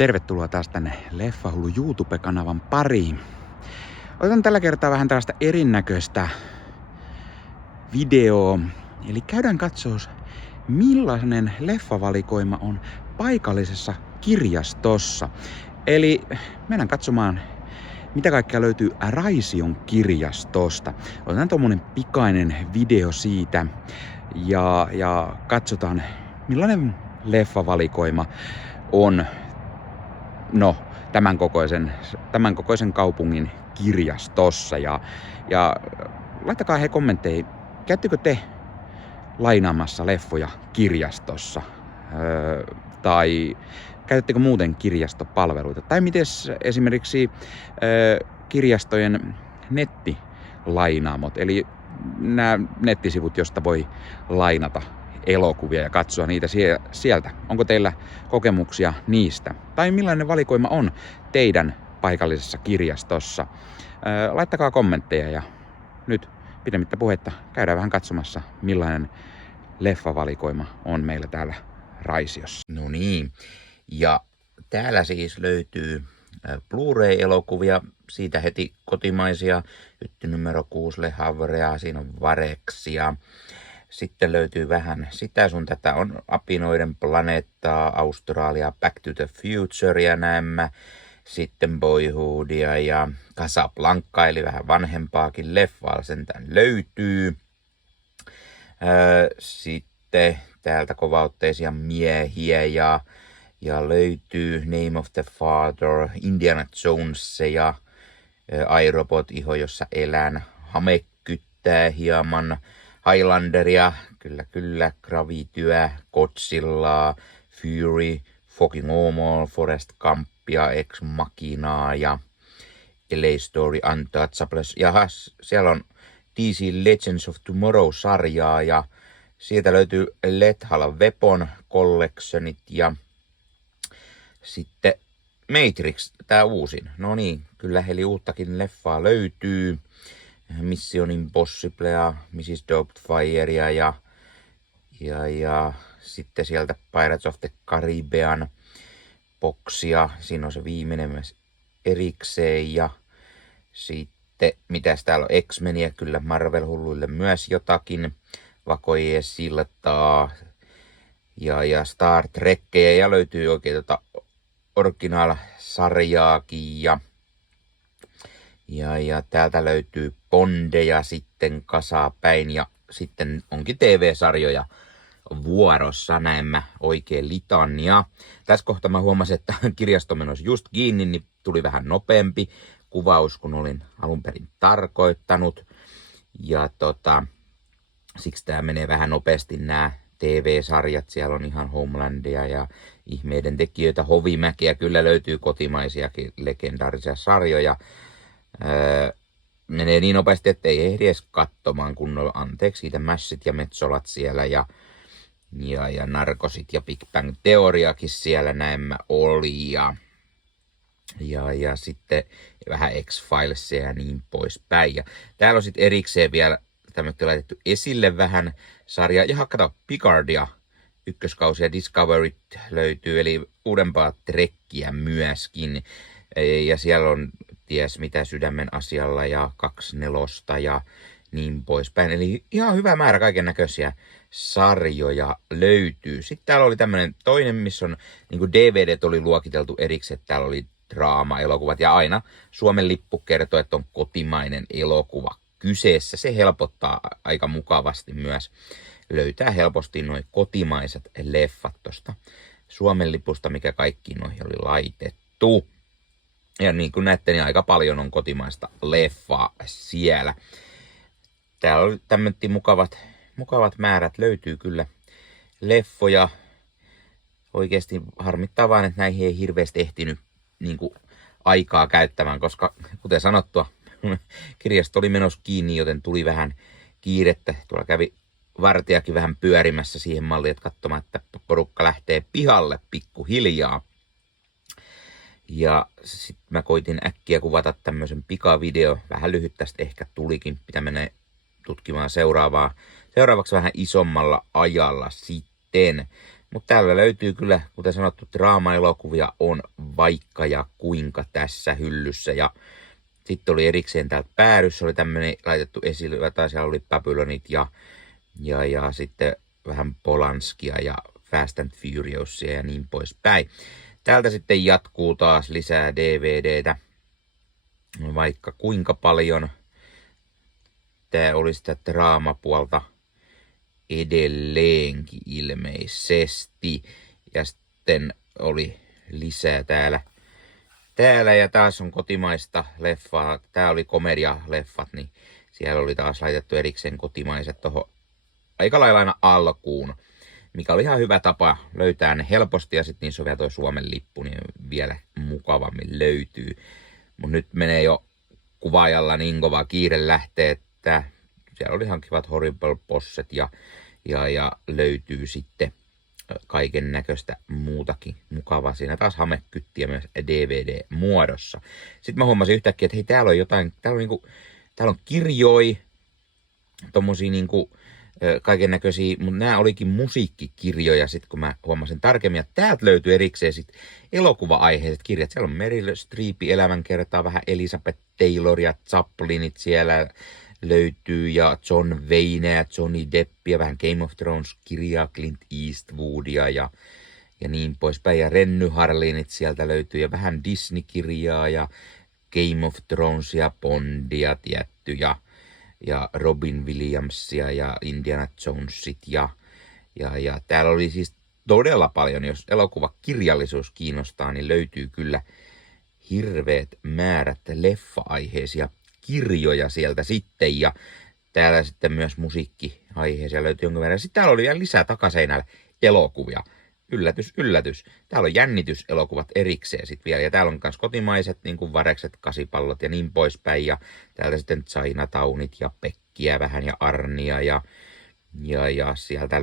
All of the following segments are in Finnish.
Tervetuloa taas tänne Leffahullu YouTube-kanavan pariin. Otan tällä kertaa vähän tällaista erinäköistä videoa. Eli käydään katsoa, millainen leffavalikoima on paikallisessa kirjastossa. Eli mennään katsomaan, mitä kaikkea löytyy Raision kirjastosta. Otetaan tommonen pikainen video siitä ja katsotaan, millainen leffavalikoima on tämän kokoisen kaupungin kirjastossa. Ja laittakaa he kommentteihin, käyttekö te lainaamassa leffoja kirjastossa? Tai käytättekö muuten kirjastopalveluita? Tai miten esimerkiksi kirjastojen nettilainaamot, eli nämä nettisivut, josta voi lainata elokuvia ja katsoa niitä sieltä. Onko teillä kokemuksia niistä? Tai millainen valikoima on teidän paikallisessa kirjastossa? Laittakaa kommentteja ja nyt pidemmittä puhetta käydään vähän katsomassa, millainen leffavalikoima on meillä täällä Raisiossa. No niin, ja täällä siis löytyy Blu-ray-elokuvia, siitä heti kotimaisia, Hytti numero 6, Le Havrea, siinä on Vareksia. Sitten löytyy vähän sitä sun tätä, on Apinoiden planeettaa, Australia, Back to the Futurea näemmä. Sitten Boyhoodia ja Casablanca, eli vähän vanhempaakin leffaa sentään löytyy. Sitten täältä kovautteisia miehiä ja löytyy Name of the Father, Indiana Jones ja iRobot, iho jossa elän, Hame kyttää hieman, Highlanderia, kyllä, Gravityä, Godzillaa, Fury, Fucking Omal, Forrest Gumpia, Ex Machinaa ja LA Story, Untouchables. Ja siellä on DC Legends of Tomorrow-sarjaa ja sieltä löytyy Lethal Weapon Collectionit ja sitten Matrix, tää uusin. No niin, kyllä eli uuttakin leffaa löytyy. Mission Impossiblea, Mrs. Doubtfirea ja sitten sieltä Pirates of the Caribbean boksia. Siinä on se viimeinen myös erikseen ja sitten mitäs täällä on X-Meniä, kyllä Marvel-hulluille myös jotakin. Vakoje siltaa ja Star Trekkeja ja löytyy oikein original-sarjaakin ja täältä löytyy Bondeja sitten kasapäin ja sitten onkin TV-sarjoja vuorossa näemmä oikein litania. Tässä kohtaa mä huomasin, että kirjasto menossa just kiinni, niin tuli vähän nopeampi kuvaus, kun olin alun perin tarkoittanut. Ja siksi tää menee vähän nopeasti nämä TV-sarjat. Siellä on ihan Homelandia ja Ihmeiden tekijöitä, Hovimäkiä. Kyllä löytyy kotimaisiakin legendaarisia sarjoja. Menee niin nopeasti, ettei ehdi edes katsomaan kunnolla. Anteeksi siitä Mashit ja Metsolat siellä ja Narkosit ja Big Bang Teoriakin siellä näemmä oli ja sitten vähän X-Filesia ja niin poispäin. Ja täällä on sitten erikseen vielä tämmöistä laitettu esille vähän sarjaa. Ja kato, Picardia ykköskausi ja Discovery löytyy, eli uudempaa Trekkiä myöskin. Ja siellä on ties mitä Sydämen asialla ja 24 ja niin poispäin. Eli ihan hyvä määrä kaiken näköisiä sarjoja löytyy. Sitten täällä oli tämmönen toinen, missä on niin DVDt oli luokiteltu erikseen. Täällä oli draama-elokuvat ja aina Suomen lippu kertoo, että on kotimainen elokuva kyseessä. Se helpottaa aika mukavasti myös. Löytää helposti nuo kotimaiset leffat tosta Suomen lipusta, mikä kaikkiin noihin oli laitettu. Ja niin kuin näette, niin aika paljon on kotimaista leffaa siellä. Täällä oli tämmöiset mukavat määrät, löytyy kyllä leffoja. Oikeasti harmittaa vaan, että näihin ei hirveästi ehtinyt niin kuin aikaa käyttämään, koska kuten sanottua, kirjasto oli menossa kiinni, joten tuli vähän kiirettä. Tuolla kävi vartijakin vähän pyörimässä siihen malliin, että katsomaan, että porukka lähtee pihalle pikkuhiljaa. Ja sitten mä koitin äkkiä kuvata tämmöisen pikavideo. Vähän lyhyt tästä ehkä tulikin. Pitää mennä tutkimaan seuraavaksi vähän isommalla ajalla sitten. Mutta täällä löytyy kyllä, kuten sanottu, draama-elokuvia on vaikka ja kuinka tässä hyllyssä. Ja sitten oli erikseen täältä päädyssä, oli tämmöinen laitettu esille, tai siellä oli Babylonit ja sitten vähän Polanskia ja Fast and Furiousia ja niin poispäin. Täältä sitten jatkuu taas lisää DVDtä, vaikka kuinka paljon. Tää oli sitä draamapuolta edelleenkin ilmeisesti. Ja sitten oli lisää täällä ja taas on kotimaista leffaa. Tää oli komedialeffat, niin siellä oli taas laitettu erikseen kotimaiset tohon aika lailla aina alkuun, mikä oli ihan hyvä tapa löytää ne helposti ja sitten niissä on vielä toi Suomen lippu, niin vielä mukavammin löytyy. Mut nyt menee jo kuvaajalla niin kova kiire lähtee, että siellä oli ihan kivat Horrible Bosset ja löytyy sitten kaiken näköistä muutakin mukavaa. Siinä taas hamekyttiä myös DVD-muodossa. Sitten mä huomasin yhtäkkiä, että hei, täällä on jotain, täällä on kirjoja, tommosia niinku kaiken näköisiä, mutta nämä olikin musiikkikirjoja sitten, kun mä huomasin tarkemmin. Ja täältä löytyy erikseen sitten elokuva-aiheiset kirjat. Siellä on Meryl Streepin elämänkertaa, vähän Elizabeth Taylor ja Chaplinit siellä löytyy, ja John Wayne ja Johnny Deppia, vähän Game of Thrones-kirjaa, Clint Eastwoodia ja niin poispäin. Ja Renny Harlinit sieltä löytyy, ja vähän Disney-kirjaa ja Game of Thronesia, Bondia tietty, ja Robin Williamsia ja Indiana Jonesit ja täällä oli siis todella paljon, jos elokuvakirjallisuus kiinnostaa, niin löytyy kyllä hirveät määrät leffa-aiheisia kirjoja sieltä sitten, ja täällä sitten myös musiikkiaiheisia löytyy jonkin verran. Sitten täällä oli vielä lisää takaseinällä elokuvia. Yllätys, yllätys. Täällä on jännityselokuvat erikseen sitten vielä. Ja täällä on myös kotimaiset, niin kuin Varekset, Kasipallot ja niin poispäin. Ja täältä sitten Chinatownit ja Pekkiä vähän ja Arnia ja sieltä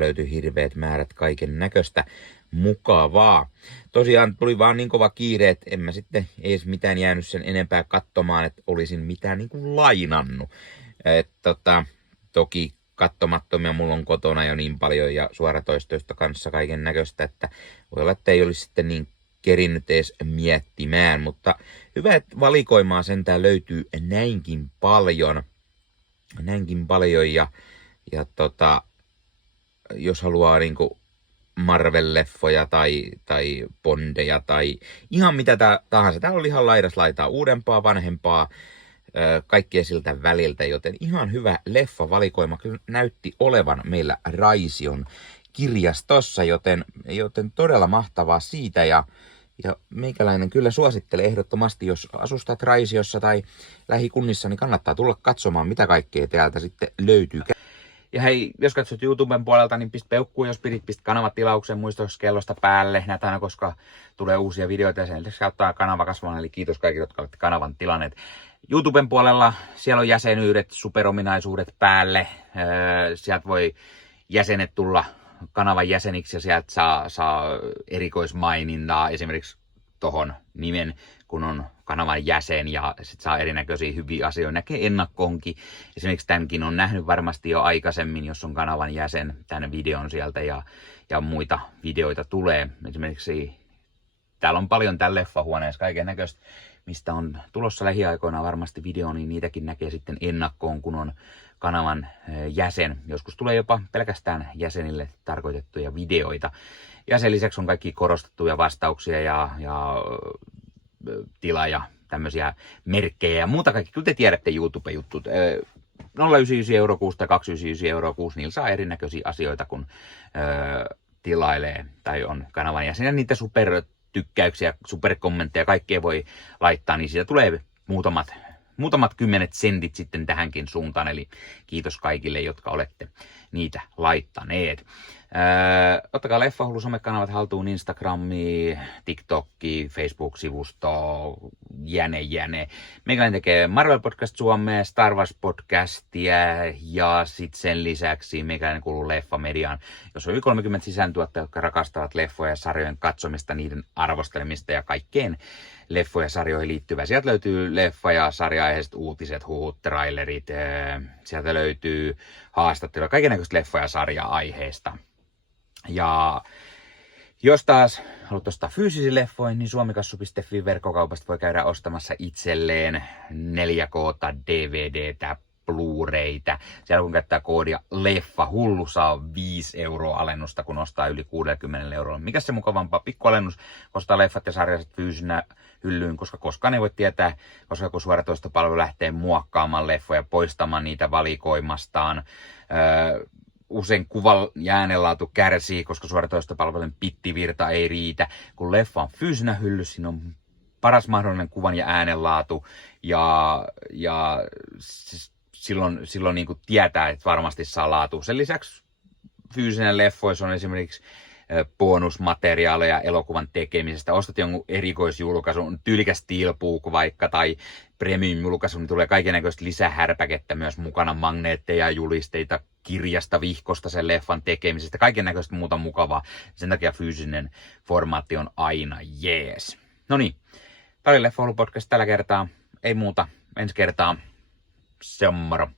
löytyy hirveät määrät kaiken näköistä mukavaa. Tosiaan tuli vaan niin kova kiire, että en mä sitten edes mitään jäänyt sen enempää katsomaan, että olisin mitään niin kuin lainannut. Toki katsomattomia mulla on kotona jo niin paljon ja suoratoistoista kanssa kaiken näköistä, että voi olla, että ei olisi sitten niin kerinnyt edes miettimään, mutta hyvä, että valikoimaa sentään löytyy näinkin paljon ja jos haluaa niinku Marvel-leffoja tai Bondeja tai ihan mitä tahansa. Täällä oli ihan laidas laitaa uudempaa, vanhempaa, kaikkea siltä väliltä, joten ihan hyvä leffavalikoima kyllä näytti olevan meillä Raision kirjastossa, joten todella mahtavaa siitä ja meikäläinen kyllä suosittelee ehdottomasti, jos asustat Raisiossa tai lähikunnissa, niin kannattaa tulla katsomaan, mitä kaikkea täältä sitten löytyy. Ja hei, jos katsot YouTuben puolelta, niin pistä peukkuu, jos pistä kanavatilauksen muistoskellosta päälle. Näitä aina, koska tulee uusia videoita ja sen lisäksi auttaa kanava kasvamaan. Eli kiitos kaikille, jotka olette kanavan tilanneet. YouTuben puolella siellä on jäsenyydet, superominaisuudet päälle. Sieltä voi jäsenet tulla kanavan jäseniksi ja sieltä saa erikoismainintaa esimerkiksi tohon nimen, kun on kanavan jäsen ja sit saa erinäköisiä hyviä asioita. Näkee ennakkoonkin. Esimerkiksi tämänkin on nähnyt varmasti jo aikaisemmin, jos on kanavan jäsen, tämän videon sieltä ja muita videoita tulee. Esimerkiksi täällä on paljon täällä leffahuoneessa kaiken näköistä, mistä on tulossa lähiaikoina varmasti video, niin niitäkin näkee sitten ennakkoon, kun on kanavan jäsen. Joskus tulee jopa pelkästään jäsenille tarkoitettuja videoita. Ja sen lisäksi on kaikki korostettuja vastauksia ja tila ja tämmöisiä merkkejä ja muuta kaikki. Kyllä te tiedätte YouTube-juttut. 0,99 € kuussa tai 2,99 € kuussa, niillä saa erinäköisiä asioita, kun tilailee tai on kanavan jäsen. Ja niitä supertykkäyksiä, superkommentteja, kaikkea voi laittaa, niin siitä tulee muutamat kymmenet sentit sitten tähänkin suuntaan. Eli kiitos kaikille, jotka olette niitä laittaneet. Ottakaa Leffahullu somekanavat haltuun, Instagrami, TikTokki, Facebook-sivusto, jäne. Meikäläinen tekee Marvel Podcast Suomea, Star Wars Podcastia ja sitten sen lisäksi meikäläinen kuuluu Leffamediaan, jos on yli 30 sisääntuottajia, jotka rakastavat leffoja ja sarjojen katsomista, niiden arvostelemista ja kaikkeen leffoja ja sarjoihin liittyvää. Sieltä löytyy leffa- ja sarja-aiheiset uutiset, huhut, trailerit, sieltä löytyy haastatteluja, kaikennäköistä leffa- ja sarja-aiheesta. Ja jos taas haluat ostaa fyysisiä leffoja, niin suomikassu.fi verkkokaupasta voi käydä ostamassa itselleen 4K:ta, DVDtä, Blu-raytä. Siellä kun käyttää koodia LEFFAHULLU, saa 5 € alennusta, kun ostaa yli 60 €. Mikäs se mukavampaa? Pikkualennus, ostaa leffat ja sarjaset fyysinä hyllyyn, koska koskaan ei voi tietää, koska joku suoratoistopalvelu lähtee muokkaamaan leffoja, poistamaan niitä valikoimastaan. Usein kuvan ja äänenlaatu kärsii, koska suoratoistopalvelun pittivirta ei riitä. Kun leffa on fyysinä hyllyssä, siinä on paras mahdollinen kuvan ja äänenlaatu ja silloin niin kuin tietää, että varmasti saa laatu. Sen lisäksi fyysinen leffoissa on esimerkiksi bonusmateriaaleja elokuvan tekemisestä. Ostat jonkun erikoisjulkaisun, tyylikäs steelbook vaikka tai premium-julkaisu, niin tulee kaikennäköistä lisähärpäkettä myös mukana, magneetteja, julisteita, kirjasta, vihkosta sen leffan tekemisestä, kaikennäköistä muuta mukavaa. Sen takia fyysinen formaatti on aina jees. No niin, tämä oli Leffa Hullu podcast tällä kertaa. Ei muuta, ensi kertaa. Se on moro.